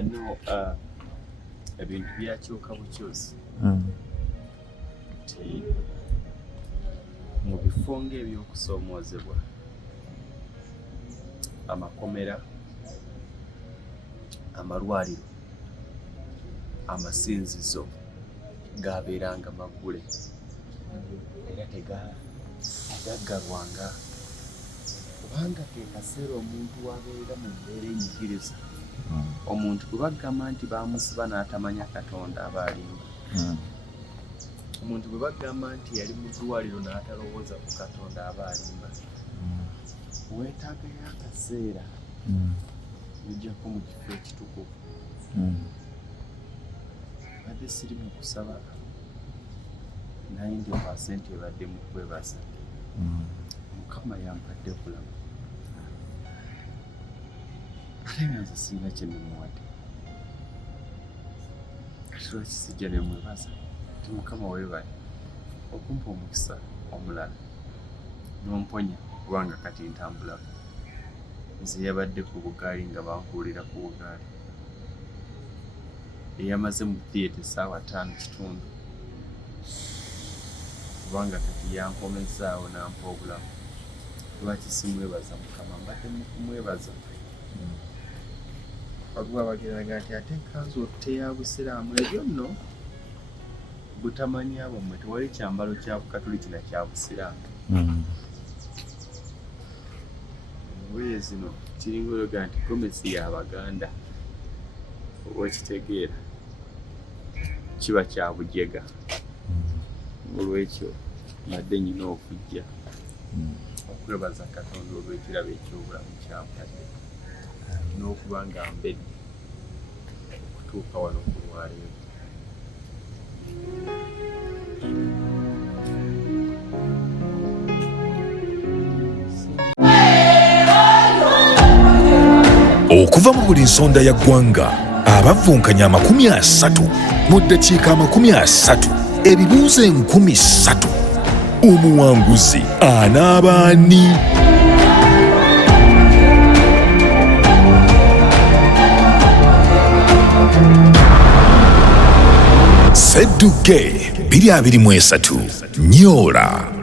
no ebintu byakyuka bukyusi nti mu bifo ng'ebyokusoomoozebwa amakomera, amalwaliro, amasinzizo gaabeeranga maggule era tegaggalwanga kubanga ke kaseera omuntu wabeera mu mbeera enyigiriza. Omuntu bwe bagamba nti baamusiba n'atamanya Katonda aba alimba. Omuntu bwe bagamba nti yali mu ddwaliro n'atalowooza ku Katonda aba alimba. Weetaagayo akaseera ojjako mu kifo ekitukuvu. Badde siri mu kusaba 90% ebadde mu kwebaza. Mukama yampadde bulamu. Ate nga nze sirina kye mmuwadde. Kati lwaki sijja ne mwebaza nti Mukama weebale okumpa omukisa omulala n'omponya kubanga kati ntambula. Nze yabadde ku bugaali nga bankuulira ku bugaali. Eyamaze mu theatre essaawa 5:30 kubanga kati yankomezaawo n'ampa obulamu. Lwaki simwebaza Mukama? Mbadde mu kumwebaza. Waliwo abageraga nti ate enkanzu otte ya Busiraamu ebyo nno butamanya bwammwe, tewali kyambalo kya Bukatoliki na kya Busiraamu. Engoye zino kiringa olyoga nti gomesi y'Abaganda wekitegeera kiba kya bujega. Olwekyo mbadde nyina okujja okwebaza Katonda olw'ekirabo eky'obulamu kyampadde n'okuba nga mbedde okutuuka wano ku lwaleero. Okuva mu buli nsonda ya ggwanga abavvunkanya 30 mu ddakiika 30, ebibuuzo 30,000. Omuwanguzi anaaba ani? Sedduke 2023 Nyola.